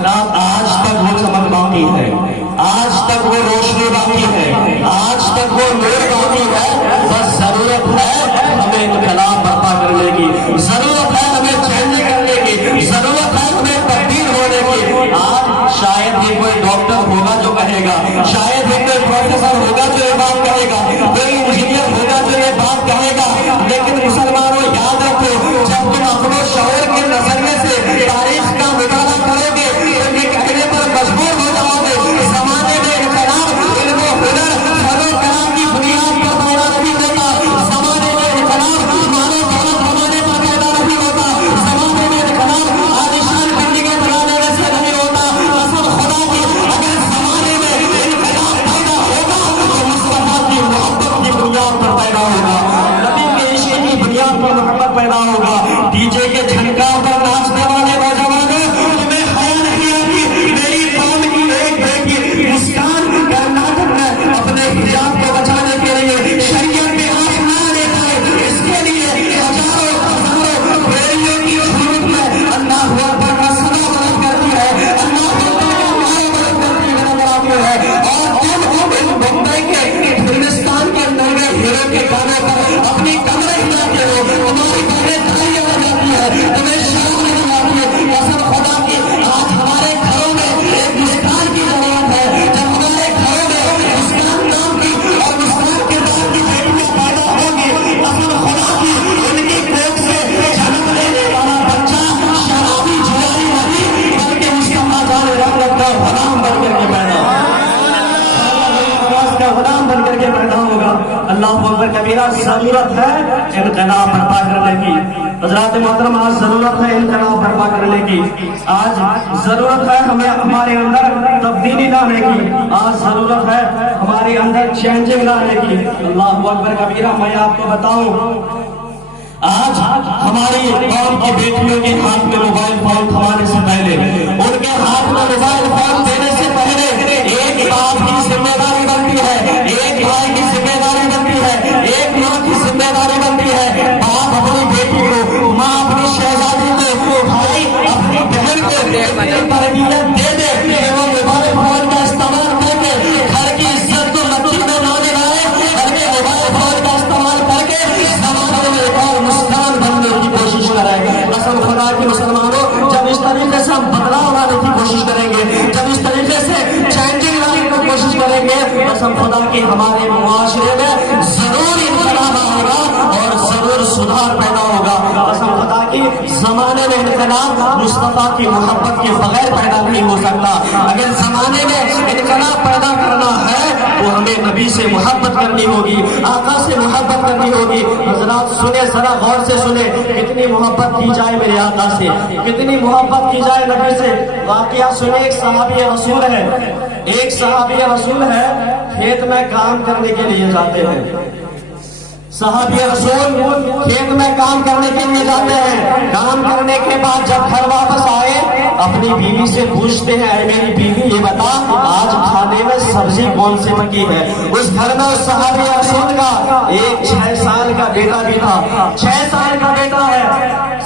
آج تک وہ چمک باقی ہے، آج تک وہ روشنی باقی ہے، آج تک وہ نور باقی ہے۔ بس ضرورت ہے ہمیں انقلاب برپا کرنے کی، ضرورت ہے ہمیں چینج کرنے کی، ضرورت ہے ہمیں تبدیل ہونے کی۔ آج شاید ہی کوئی ڈاکٹر ہوگا جو کہے گا، شاید ہی کوئی پروفیسر ہوگا جو یہ بات کہے گا، کوئی انجینئر ہوگا جو یہ بات کہے گا، لیکن مسلمانوں یاد رکھو، جب تم اپنے شعور کے نظریے سے تاریخ کا مطالعہ کرو گے تو یہ کہنے پر مجبور ہو جاؤ گے، زمانے میں انقلاب علم و ہنر فن و کلام کی بنیاد پر پیدا نہیں ہوتا، زمانے میں انقلاب مال و دولت کمانے پر پیدا نہیں ہوتا، زمانے میں انقلاب عالیشان بلڈنگیں بنانے سے نہیں ہوتا۔ قسم خدا کی اگر زمانے میں انقلاب پیدا ہوگا تو مصطفیٰ کی محبت کی بنیاد پر پیدا ہوگا، نبی کے عشق کی بنیاد پر محبت پیدا ہوگا۔ ڈی جے کے جھنکار پر ناچنے والے نوجوانوں، تمہیں خیال نہیں آتی میری قوم کی ایک بیٹی مسکان کرناٹک میں اپنے حجاب کو بچانے کے لیے شریعت میں آنکھ نہ لے پائے، اس کے لیے ہزاروں بیڑیوں کی جھوٹ میں اللہ اکبر کا صدا بلند کرتی ہے، اللہ اکبر کا نعرہ بلند کرتی ہے، اور تم بمبئی کے ہندوستان کے اندر میں ہیرو کے گانے پر اپنی کمریں ہلاتے ہو، تمہاری کمریں تالیاں ہو جاتی ہے، تمہیں شرم نہیں آتی ہے۔ قسم خدا کی آج ہمارے گھروں میں ایک مسکان کی ضرورت ہے، جب ہمارے گھروں میں مسکان نام کی اور مسکان کے نام کی بیٹیاں پیدا ہوگی، قسم خدا کی ان کی کوکھ سے جنم لینے والا بچہ شرابی جواری نہیں بلکہ مصطفیٰ جان رحمت کا غلام بن کر کے پیدا ہوگا، کا غلام بن کر کے پیدا ہوگا۔ اللہ اکبر کبیرہ۔ ضرورت ہے انقلاب برپا کرنے کی، حضرات محترم آج ضرورت ہے انقلاب برپا کرنے کی، آج ضرورت ہے ہمیں ہمارے اندر تبدیلی لانے کی، آج ضرورت ہے ہمارے اندر چینجنگ لانے کی۔ اللہ اکبر کبیرہ۔ میں آپ کو بتاؤں، آج ہماری قوم کی بیٹیوں کے ہاتھ میں موبائل فون تھمانے سے پہلے، ان کے ہاتھ میں موبائل فون دینے سے پہلے ایک باپ کی ذمہ داری بنتی ہے، ایک بھائی کی ذمہ داری بنتی ہے، ایک ماں کی ذمہ داری بنتی ہے۔ باپ اپنی بیٹی کو، ماں اپنی شہزادی کو، بھائی اپنی بہن کو تربیت دے دے کہ وہ موبائل فون کا استعمال کر کے گھر کی عزت کو مٹی میں نہ لائے، بلکہ موبائل فون کا استعمال کر کے زمانے میں ایک اور مسکان بننے کی کوشش کرے۔ قسم خدا کی مسلمانوں، جب اس طریقے سے ہم بدلاؤ لانے کی کوشش کریں گے، جب اس طریقے سے چینجنگ لانے کی کوشش کریں گے، قسم خدا کی ہمارے معاشرے میں ضرور انقلاب آئے گا اور ضرور سدھار پیدا ہوگا۔ قسم خدا کی زمانے میں انقلاب مصطفیٰ کی محبت کے بغیر پیدا نہیں ہو سکتا۔ اگر زمانے میں انقلاب پیدا کرنا ہے تو ہمیں نبی سے محبت کرنی ہوگی، آقا سے محبت کرنی ہوگی۔ حضرات سنیں، ذرا غور سے سنیں، کتنی محبت کی جائے میرے آقا سے، کتنی محبت کی جائے نبی سے۔ واقعہ سنیں، ایک صحابی رسول ہے، ایک صحابی رسول ہے، کھیت میں کام کرنے کے لیے جاتے ہیں۔ صحابی رسول کھیت میں کام کرنے کے لیے جاتے ہیں، کام کرنے کے بعد جب گھر واپس آئے اپنی بیوی سے پوچھتے ہیں، اے میری بیوی یہ بتا آج کھانے میں سبزی کون سی پکی ہے؟ اس گھر میں اس صحابی رسول کا ایک 6 سال کا بیٹا بھی تھا، 6 سال کا بیٹا ہے،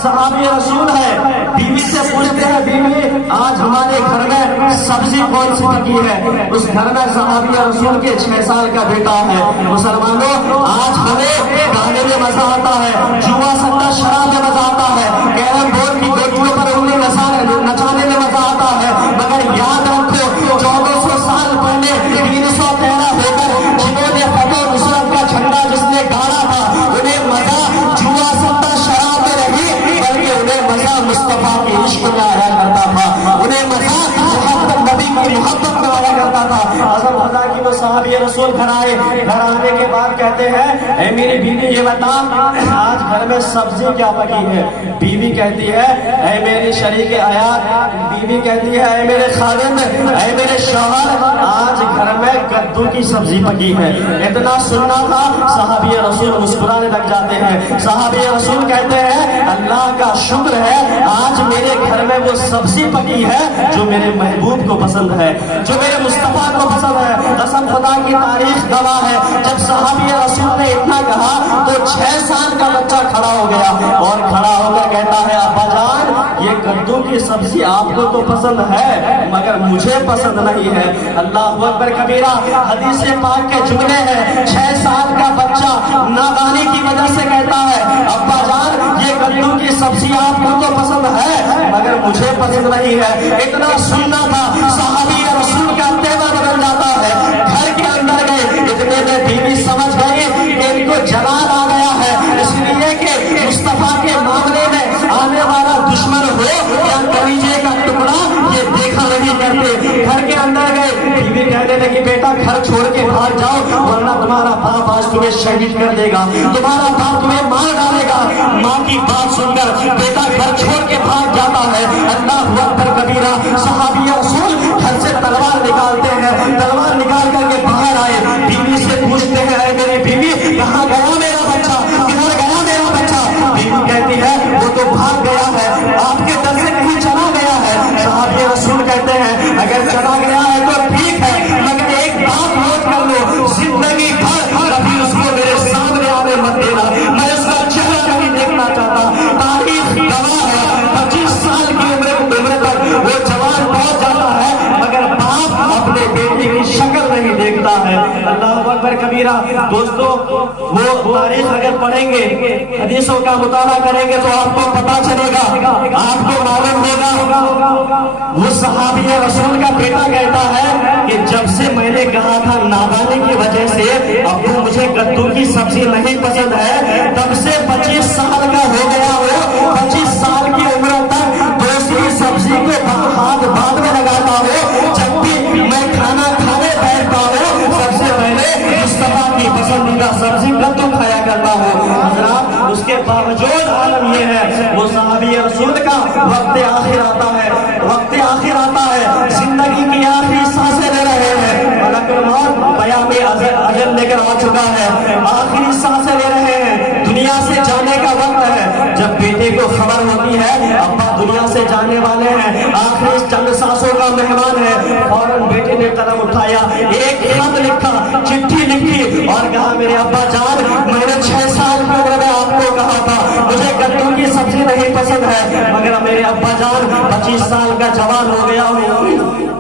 صحابی رسول ہے۔ بیوی سے پوچھتے ہیں، بیوی آج ہمارے گھر میں سبزی کون سی پکی ہے؟ اس گھر میں صحابی رسول کے 6 سال کا بیٹا ہے۔ مسلمانوں، آج ہمیں گانے میں مزہ آتا ہے، جوا سٹا شراب میں مزہ آتا ہے، کیرم بورڈ کی گوٹیوں پر انگلی نچانے میں مزہ آتا ہے، مگر یاد رکھو 1400 سال پہلے 313 ہو کر جنہوں نے فتح نصرت کا جھنڈا جس نے گاڑا تھا، انہیں مزہ جوا سٹا شراب میں نہیں بلکہ انہیں مزہ مصطفیٰ کے عشق میں آیا کرتا تھا، انہیں مزہ نبی کی محبت میں آیا کرتا تھا۔ عظم خدا کی وہ صحابی رسول گھر آئے، گھر آنے کے بعد کہتے ہیں، اے میری بیوی یہ بتا آج گھر میں سبزی کیا پکی ہے؟ بیوی کہتی ہے، اے میری شریک حیات، بیوی کہتی ہے، اے میرے خادم، اے میرے شوہر، آج گھر میں کدو کی سبزی پکی ہے۔ اتنا سننا تھا، صحابی رسول مسکرانے لگ جاتے ہیں۔ صحابی رسول کہتے ہیں، اللہ کا شکر ہے آج میرے گھر میں وہ سبزی پکی ہے جو میرے محبوب کو پسند ہے، جو میرے مصطفیٰ کو پسند ہے۔ قسم خدا کی تاریخ گواہ ہے، جب صحابی رسول نے اتنا کہا تو 6 سال کا بچہ کھڑا ہو گیا اور کھڑا ہو کر کہتا ہے، ابا جان یہ یہ کدو کی سبزی آپ کو تو پسند ہے مگر مجھے پسند نہیں ہے۔ اللہ اکبر کبیرہ۔ حدیث پاک کے جملے ہیں، 6 سال کا بچہ نادانی کی وجہ سے کہتا ہے ابا جان یہ کدو کی سبزی آپ کو تو پسند ہے مگر مجھے پسند نہیں ہے۔ اتنا سننا تھا، صحابی رسول کا تیور بدل جاتا ہے۔ گھر کے اندر گئے، اتنے میں بیوی سمجھ گئی کہ ان کو جلال آ گیا ہے، اس لیے کہ مصطفیٰ کے معاملے میں آنے والا دشمن ہو یا کلیجے کا ٹکڑا یہ دیکھا نہیں کرتے۔ گھر کے اندر گئے، بیوی کہنے لگی بیٹا گھر چھوڑ کے بھاگ جاؤ ورنہ تمہارا باپ آج تمہیں شہید کر دے گا، تمہارا باپ تمہیں مار ڈالے گا۔ ماں کی بات سن کر بیٹا گھر چھوڑ کے بھاگ جاتا ہے۔ اللہ اکبر کبیرہ۔ صحابی رسول گھر سے تلوار نکالتے ہیں، تلوار نکال کر کے باہر آئے، بیوی سے پوچھتے ہیں اے میری بیوی کہاں گیا میرا بچہ، کدھر گیا میرا بچہ؟ بیوی کہتی ہے وہ تو بھاگ گیا ہے، آپ کے در سے کہیں چلا گیا ہے۔ صحابی رسول کہتے ہیں اگر چلا گیا ہے تو ٹھیک ہے مگر ایک بات نوٹ کر لو، زندگی بھر کبھی اس کو میرے سامنے آنے مت دینا، میں اس کا چہرہ کبھی دیکھنا چاہتا۔ تاریخ گواہ ہے 25 سال کی عمر تک وہ جوان پہنچ جاتا ہے مگر باپ اپنے بیٹے کی شکل نہیں دیکھتا ہے۔ اللہ اکبر کبیرہ۔ دوستو وہ تاریخ اگر پڑھیں گے، حدیثوں کا مطالعہ کریں گے تو آپ کو پتا چلے گا، آپ کو معلوم ہوگا۔ وہ صحابی رسول کا بیٹا کہتا ہے کہ جب سے میں نے کہا تھا نادانی کی وجہ سے ابو مجھے کدو کی سبزی نہیں پسند ہے، تب سے 25 سال کا ہو گیا ہو، 25 سال کی عمر تک دوسری سبزی کو ہاتھ بعد میں لگاتا ہو، جب بھی میں کھانا کھانے بیٹھتا ہوں سب سے پہلے مصطفیٰ کی پسندیدہ سبزی کدو کھایا کرتا ہوں۔ حضرات اس کے باوجود عالم یہ ہے وہ صحابی رسول کا وقت آخر آتا ہے، وقت آخر آتا ہے، زندگی کی آخری سانسیں لے رہے ہیں، ملک الموت بیان اجل لے کر آ چکا ہے، آخری سانسیں لے رہے ہیں، دنیا سے جانے کا وقت ہے۔ جب بیٹے کو خبر ہوتی ہے ابا دنیا سے جانے والے ہیں، آخری چند سانسوں کا مہمان ہے، فوراً بیٹے نے قدم اٹھایا، ایک خط لکھا، چٹھی لکھی اور کہا میرے ابا جان میں نے 6 سال کی عمر میں آپ کو کہا تھا مجھے کدو کی سبزی نہیں پسند ہے مگر میرے ابا جان 25 سال کا جوان ہو گیا ہوں،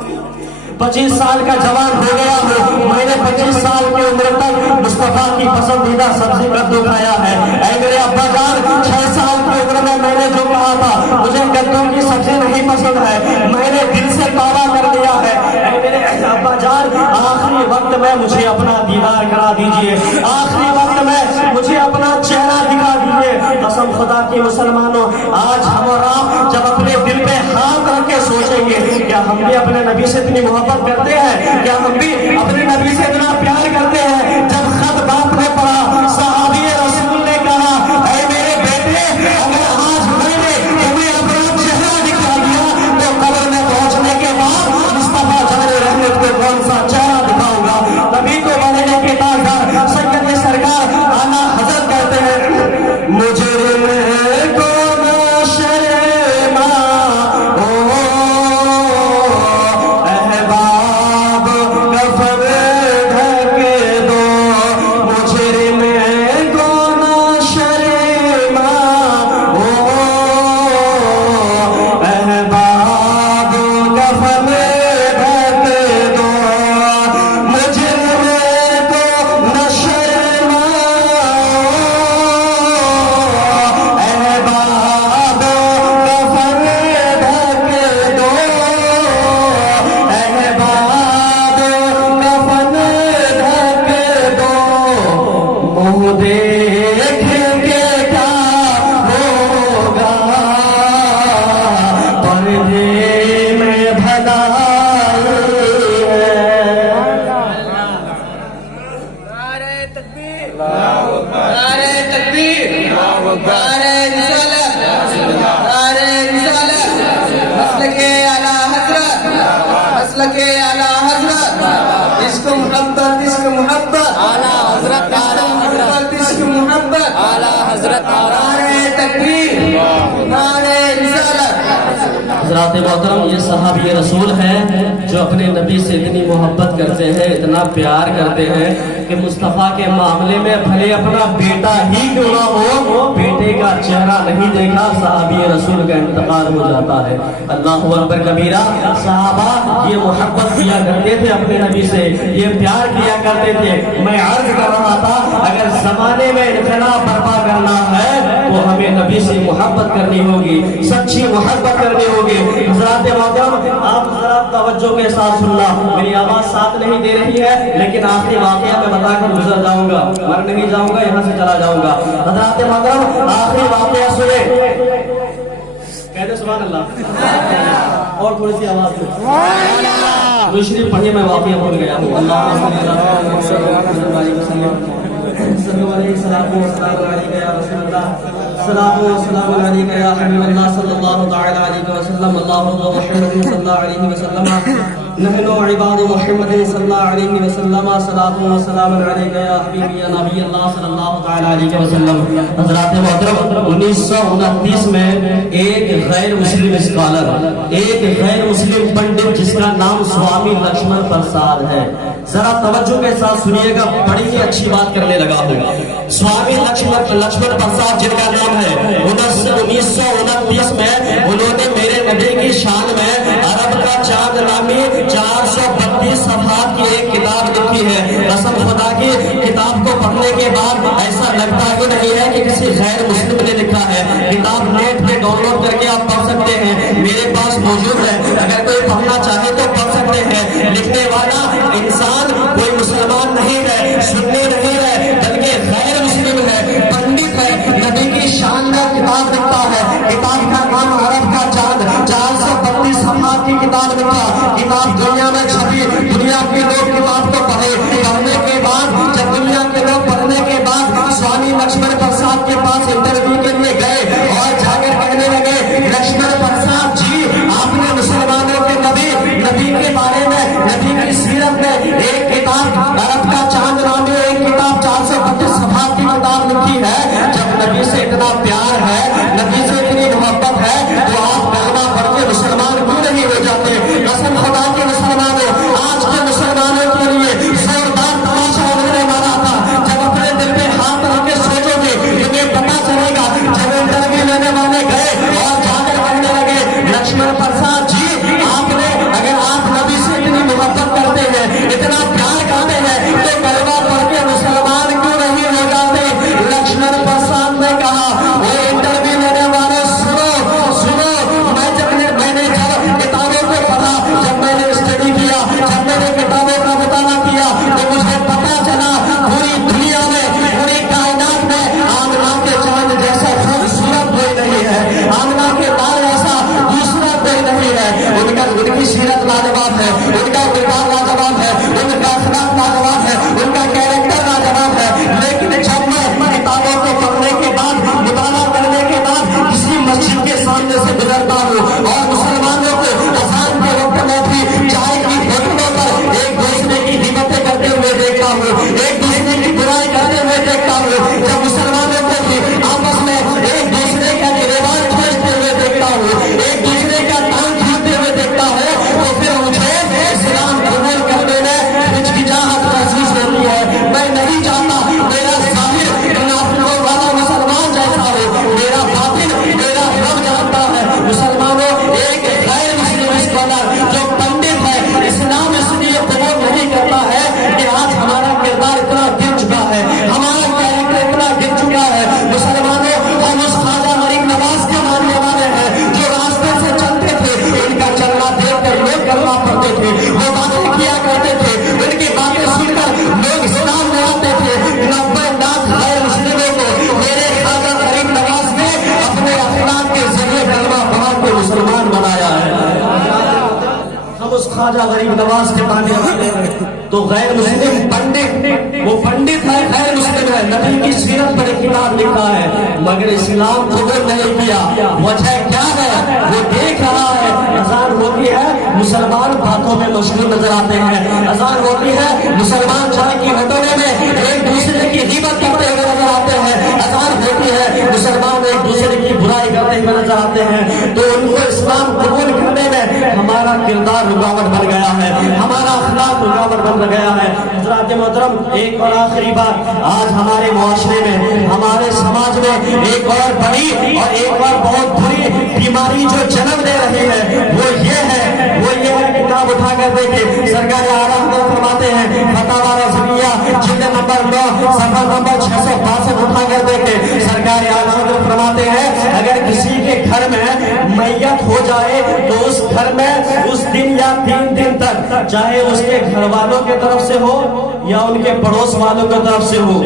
25 سال کا جوان ہو گیا ہوں، میں نے 25 سال کی عمر تک مصطفیٰ کی پسندیدہ سبزی کدو کھایا ہے۔ اے میرے ابا جان 6 سال کی عمر میں نے جو کہا تھا مجھے کدو کی سبزی نہیں پسند ہے میں نے دل سے توبہ کر دیا ہے۔ اے میرے ابا جان آخری وقت میں مجھے اپنا دیدار کرا دیجئے، آخری وقت میں مجھے اپنا چہرہ دکھا دیجئے۔ قسم خدا کی مسلمانوں آج ہم اور آپ جب اپنے دل پہ ہاتھ رکھ کے سوچیں گے کیا ہم بھی اپنے نبی سے اتنی محبت کرتے ہیں، کیا ہم بھی اپنے نبی سے اتنا پیار کرتے ہیں؟ جب خط باپ نے پڑھا صحابی رسول نے کہا اے میرے بیٹے اگر آج میں نے تمہیں اپنا چہرہ دکھا دیا تو قبر میں پہنچنے کے بعد مصطفیٰ جان رحمت کو کون سا چہرہ دکھاؤں گا؟ تبھی تو بننے کے تاجدار سید سرکار اعلیٰ حضرت کہتے ہیں مجرم کو نہ شرما احباب کفن ڈھک دو، مجرم کو نہ شرما احباب کفن ڈھک دو، مجرم کو نہ شرما احباب کفن ڈھک دو، احباب کفن ڈھک دو، منہ دیکھ کے کیا ہوگا پردے میں بھلائی ہے۔ نعرہ تکبیر، نعرہ تکبیر، نعرہ رسالت، نعرہ رسالت، مسلک اعلیٰ حضرت، مسلک اعلیٰ حضرت، عشق محبت، عشق محبت، اعلیٰ حضرت، عشق محبت، اعلیٰ حضرت، نعرہ تکبیر، نعرہ رسالت۔ حضرات محترم یہ صحابی رسول ہیں جو اپنے نبی سے اتنی محبت کرتے ہیں، اتنا پیار کرتے ہیں کہ مصطفیٰ کے معاملے میں بھلے اپنا بیٹا ہی کیوں نہ ہو، بیٹے کا چہرہ نہیں دیکھا صحابی رسول کا انتقال ہو جاتا ہے۔ اللہ اکبر کبیرہ۔ صحابہ یہ محبت کیا کرتے تھے اپنے نبی سے، یہ پیار کیا کرتے تھے۔ میں عرض کر رہا تھا اگر زمانے میں انقلاب برپا کرنا ہے تو ہمیں نبی سے محبت کرنی ہوگی، سچی محبت کرنی ہوگی۔ حضرات محترم آپ ذرا توجہ کے ساتھ سننا، میری آواز ساتھ نہیں دے رہی ہے لیکن آخری واقعہ میں بتا کر گزر جاؤں گا، مر نہیں جاؤں گا، یہاں سے چلا جاؤں گا۔ حضرات محترم آخری واقعہ سنیں، کہتے سبحان اللہ، اور تھوڑی سی آواز میں شریف پڑھیے، میں واقعہ بھول گیا ہوں۔ اللہ السلام علیکم یا حبیب اللہ صلی اللہ تعالی علیہ وسلم، اللہم محمد صلی اللہ علیہ وسلم، نحن عباد محمد صلی اللہ علیہ وسلم، صلاۃ و سلام علیک یا حبیبی یا نبی اللہ صلی اللہ تعالی علیہ وسلم۔ حضرات محترم 1929 میں ایک غیر مسلم اسکالر، ایک غیر مسلم پنڈت جس کا نام سوامی لکشمن پرساد ہے، ذرا توجہ کے ساتھ سنیے گا، بڑی ہی اچھی بات کرنے لگا ہوں۔ سوامی لکشمن پرساد جن کا نام ہے، 1929 میں انہوں نے میرے نبی کی شان میں عرب کا چاند نامی 432 صفحات کی ایک کتاب لکھی ہے۔ قسم خدا کی کتاب کو پڑھنے کے بعد ایسا لگتا ہی نہیں ہے کہ کسی غیر مسلم نے لکھا ہے۔ کتاب نیٹ پہ ڈاؤن لوڈ کر کے آپ پڑھ سکتے ہیں، میرے پاس موجود ہے، اگر کوئی پڑھنا چاہے تو پڑھ سکتے ہیں۔ لکھنے والا انسان کوئی مسلمان نہیں ہے، سنی نہیں ہے، بلکہ غیر مسلم ہے، پنڈت ہے، نبی کی شان میں کتاب لکھتا ہے۔ کتاب کا نام عرب کا چاند، 432 صفحات کی کتاب لکھا۔ کتاب دنیا میں چھپی، دنیا کے لوگ کتاب کو پڑھے، پڑھنے کے بعد جب دنیا کے لوگ پڑھنے کے بعد سوامی لکشمن پرساد کے پاس انٹرویو کے لیے گئے اور جا کر کہنے لگے، لکشمن پرساد جی آپ نے مسلمانوں کے نبی کے بارے میں، نبی کی سیرت میں ایک کتاب عرب کا چاند نامی ایک کتاب 432 صفحات کی کتاب لکھی ہے۔ جب نبی سے اتنا پیار ہے، نبی سے اتنی محبت ہے تو آپ کلمہ پڑھ کے مسلمان کیوں نہیں ہو جاتے؟ قسم خدا کے مسلمانوں، آج کے مسلمانوں کے لیے زوردار تماشا ہونے والا تھا۔ جب اپنے دل پہ ہاتھ رکھ کے سوچو گے تمہیں پتا چلے گا۔ جب انٹرویو لینے والے گئے اور جا کر کہنے لگے، لکشمن پرساد جی آپ نے، اگر آپ نبی سے اتنی محبت کرتے ہیں، اتنا پیار کرتے ہیں تو کلمہ پڑھ کے مسلمان کیوں نہیں ہو جاتے؟ لکشمن پرساد نے کہا، وہ انٹرویو لینے والے سنو، میں نے جب کتابوں کو پڑھا، جب میں نے اسٹڈی کیا، جب میں نے کتابوں کا مطالعہ کیا تو مجھے پتا چلا پوری دنیا میں، پوری کائنات میں آمنہ کے چاند جیسا خوبصورت کوئی نہیں ہے، آمنہ کے لال ایسا دوسرا کوئی نہیں ہے۔ ان کی سیرت لاجواب ہے، ان کا کردار لاجواب ہے، ان کا اخلاق لاجواب ہے، ان کا کیریکٹر لاجواب ہے۔ لیکن جب میں کتابوں کو پڑھنے کے بعد، مطالعہ کرنے کے بعد کسی مسجد کے سامنے سے گزرتا ہوں اور مسلمانوں کو اذان کے وقت میں بھی چائے کی ہوٹلوں پر ایک دوسرے کی غیبتیں کرتے ہوئے دیکھتا ہوں، ایک دوسرے کی برائی کرتے ہوئے دیکھتا ہوں، جب مسلمانوں کو بھی آپس میں ایک دوسرے کا گریبان کھینچتے ہوئے دیکھتا ہوں، ایک دوسرے کا ٹانگ کھینچتے ہوئے دیکھتا ہوں، تو پھر مجھے اسلام قبول کرنے میں ہچکچاہٹ محسوس ہوتی ہے۔ میں نہیں چاہتا میرا ظاہر منافقوں والا مسلمان جیسا ہو، میرا باطن میرا رب جانتا ہے۔ مسلمانوں، ایک غیر مسلم اسکالر جو پنڈت ہے، اسلام اس لیے قبول نہیں کرتا ہے کہ آج ہمارا کردار اتنا گر چکا ہے، ہمارا کیریکٹر اتنا گر چکا ہے۔ مسلمانوں، ہم اس خواجہ غریب نواز کے ماننے والے ہیں جو راستے سے چلتے تھے، ان کا چلنا دیکھ کر لوگ کرنا پڑتے تھے، وہ باتیں کیا کرتے تھے، ان کی باتیں سن کر لوگ اسلام میں آتے تھے۔ 90 لاکھ غیر مسلموں کو میرے خواجہ غریب نواز نے اپنے اخلاق کے ذریعے کلمہ پڑھا کے مسلمان بنایا ہے۔ ہم اس خواجہ غریب نواز کے ماننے والے ہیں تو غیر مسلم پنڈت، وہ پنڈت ہے، غیر مسلم ہے، نبی کی سیرت پر ایک کتاب لکھا ہے مگر اسلام قبول نہیں کیا۔ وجہ کیا ہے؟ وہ دیکھ رہا ہے اذان ہوتی ہے، مسلمان باتوں میں مشغول نظر آتے ہیں، اذان ہوتی ہے، مسلمان چائے کی ہوٹلوں میں ایک دوسرے کی غیبت کرتے ہوئے نظر آتے ہیں، اذان ہوتی ہے، مسلمان ایک دوسرے کی برائی کرتے ہوئے نظر آتے ہیں، تو ان کو اسلام قبول ہمارا کردار رکاوٹ بن گیا ہے، ہمارا اخلاق رکاوٹ بن گیا ہے۔ حضرات محترم، ایک اور آخری بات، آج ہمارے معاشرے میں، ہمارے سماج میں ایک اور بڑی اور ایک اور بہت بری بیماری جو جنم دے رہی ہے وہ یہ ہے کتاب اٹھا کر دیکھیں، سرکار اعلیٰ حضرت فرماتے ہیں فتاوی رضویہ جلد نمبر 9 صفحہ نمبر 662 اٹھا کر دیکھیں، سرکار اعلیٰ حضرت فرماتے ہیں اگر کسی کے گھر میں میت ہو جائے تو اس گھر میں اس دن یا 3 دن تک، چاہے اس کے گھر والوں کے طرف سے ہو یا ان کے پڑوس والوں کی طرف سے ہو،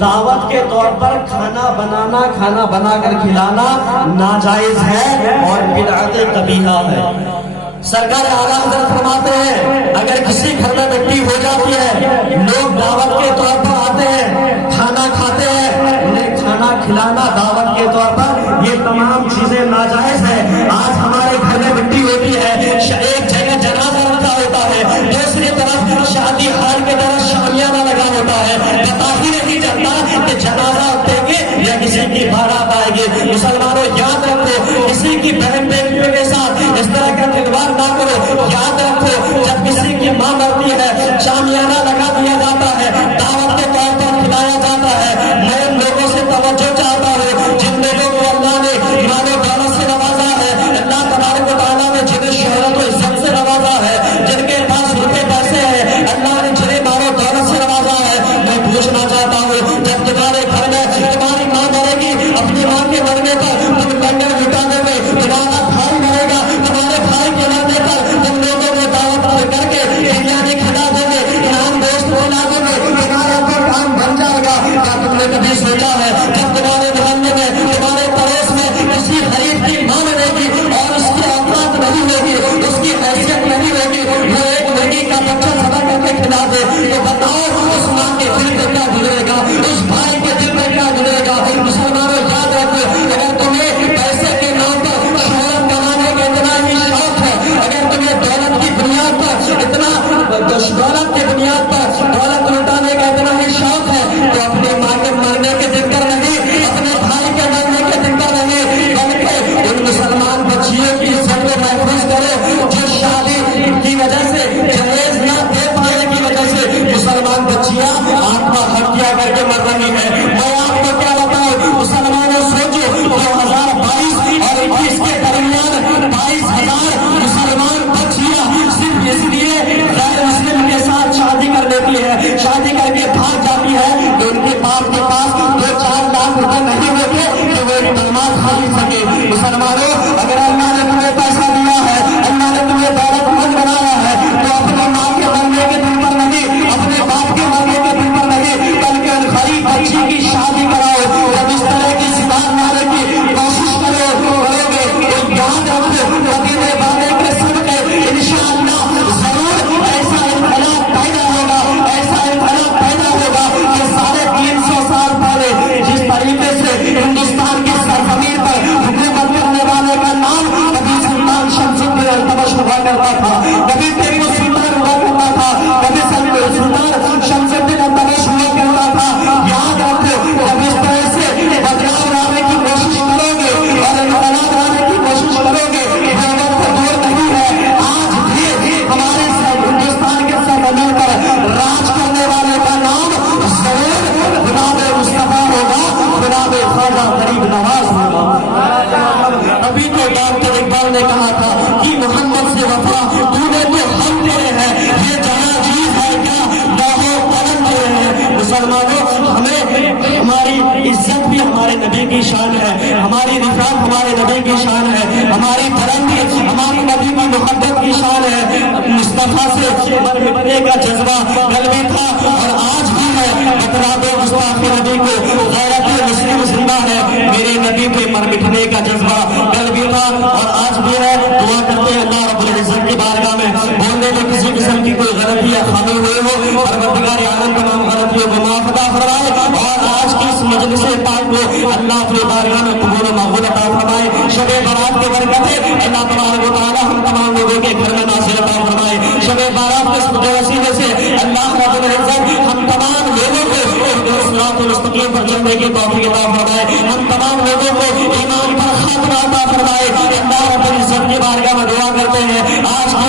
دعوت کے طور پر کھانا بنا کر کھلانا ناجائز ہے اور بدعت قبیحہ ہے۔ سرکار اعلیٰ حضرت فرماتے ہیں اگر کسی گھر میں مٹی ہو جاتی ہے، لوگ دعوت کے طور پر آتے ہیں، کھانا کھاتے ہیں، انہیں کھانا کھلانا دعوت کے طور پر، یہ تمام چیزیں ناجائز ہیں۔ آج ہمارے گھر میں مٹی ہوتی ہے، ایک جگہ جنازہ رکھا ہوتا ہے، دوسری طرف شادی ہال کے طرف شامیانہ لگا ہوتا ہے، پتہ ہی نہیں چلتا کہ جنازہ اٹھیں گے یا کسی کی بارات آئے گی۔ مسلمانوں یاد رکھو، کسی کی بہن بیٹیوں کے ساتھ اس طرح کا کردار نہ کرو۔ یاد رکھو، جب کسی کی ماں مرتی ہے شامیانہ لگا دیا جاتا ہے، دعوت کے طور پر کھلایا جاتا ہے۔ میں ان لوگوں سے توجہ چاہتا ہوں جن لوگوں کو اللہ نے ایمان و دولت سے نوازا ہے، اللہ تبارک و تعالیٰ نے جنہیں شہرت و عزت سے نوازا ہے، جن کے پاس روپے پیسے ہیں، اللہ نے جنہیں ایمان و دولت سے نوازا ہے، میں پوچھنا چاہتا ہوں جب تمہارے گھر میں تمہاری ماں مرے گی، اپنی ماں کے مرنے پر تم لنگر لٹانے میں، تمہارا بھائی مرے گا، تمہارے بھائی کے مرنے پر تم لوگوں کو دعوت کر کے بریانی کھلا دیں گے، انعام دوست بنا دیں گے، تمہارا تو کام بن جائے گا۔ کیا تم نے کبھی سوچا ہے جب تمہارے محلے میں، تمہارے پڑوس میں کسی غریب کی ماں مرے گی اور اس کی اوقات نہیں ہوگی، اس کی حیثیت نہیں ہوگی، وہ ایک مرغی کا بچہ ذبح کر کے کھلا دے، تو بتاؤ اس ماں کے دل میں کیا گزرے گا، اس بھائی کے دل میں کیا گزرے گا۔ مسلمانوں یاد رکھو، اگر تمہیں پیسے کے نام پر شہرت کمانے کا اتنا ہی شوق ہے، اگر تمہیں دولت کی بنیاد پر اتنا دولت کی بنیاد پر دولت لٹانے کا اتنا ہی شوق ہے تو اپنی ماں کے مرنے کے دن کر نہیں، اپنے بھائی کے مرنے کے دن کر نہیں، بلکہ ان مسلمان بچیوں کی عزت کو محفوظ کرو جو شادی کی وجہ سے جہیز نہ دے پانے کی وجہ سے مسلمان بچیاں آتما ہتیا کر کے مر رہی ہیں۔ میں آپ کو کیا بتاؤں، مسلمانوں سوچو 2022 اور 21 کے درمیان 22,000 مسلمان بچیاں صرف اس لیے غیر مسلم کے ساتھ شادی کر لیتی ہے، شادی کر کے بھاگ جاتی ہے تو ان کے باپ کے پاس 2-4 لاکھ روپے نہیں ہوتے کہ وہ ایک دماغ خرید سکے۔ مسلمانوں، اگر اللہ نے تمہیں پیسہ دیا ہے، اللہ نے تمہیں دولت مند بنایا ہے تو اپنے ماں کے مرنے کے دن پر نہیں، اپنے باپ کے مرنے کے دن پر نہیں، بلکہ ان غریب بچی کی شادی کراؤ۔ جب اس طرح کی سدھار لانے کی کوشش کرو گے تو یاد رکھو مدینے والے کے صدقے انشاءاللہ ضرور ایسا انقلاب پیدا ہوگا، ایسا انقلاب پیدا ہوگا کہ 350 سال پہلے جس طریقے سے ہندوستان کی سرزمین پر حکومت کرنے والے کا نام کبھی سلطان شمس الدین التمش ہوا کرتا تھا، کبھی ٹیپو سلطان ہوا کرتا تھا، کبھی سلطان شمس الدین التمش ہوا کرتا تھا۔ یاد رکھو، جب اس طرح سے بدلاؤ لانے کی کوشش کرو گے اور انقلاب لانے کی کوشش کرو گے، یہ وقت دور نہیں ہے۔ آج بھی ہمارے ہندوستان کے سرزمین پر راج کرنے والے کا نام ضرور جناب مصطفیٰ ہوگا، جناب خواجہ غریب نواز ہوگا۔ ابھی تو ڈاکٹر اقبال نے کہا تھا کہ محمد سے وفا تو نے تو ہم تیرے ہیں، یہ جہاں چیز ہے کیا لاہو قلم تیرے ہیں۔ مسلمانوں، ہمیں ہماری عزت بھی ہمارے نبی کی شان ہے، ہماری رفعت ہمارے نبی کی شان ہے، ہماری بلندی ہماری نبی کی محبت کی شان ہے۔ مصطفیٰ سے مر مٹنے کا جذبہ کل بھی تھا اور آج بھی ہے، اطراب مصطفیٰ نبی کو غیرت مسلم زندہ ہے، میرے نبی کے مر مٹنے کا جذبہ کل بھی تھا اور آج بھی ہے۔ دعا کرتے ہیں اللہ رب العزت کی بارگاہ میں بولنے میں کسی قسم کی کوئی غلطی یا خامی ہوئی ہو، پروردگار عالم تمام غلطیوں کو معاف عطا فرمائے اور آج کی اس مجلس پاک کو اللہ اپنی بارگاہ میں قبول و مقبول عطا فرمائے۔ شب برات کے برکتیں اللہ تبارک و تعالی ہم تمام لوگوں کے گھر میں نازل عطا فرمائے۔ شب برات کے وسیلے سے اللہ رب العزت ہم تمام لوگوں کو صراط المستقیم پر چلنے کی توفیق عطا فرمائے، ہم تمام لوگوں کو ایمان پر خاتمہ عطا فرمائے۔ اللہ رب العزت کی بارگاہ میں دعا کرتے ہیں آج کی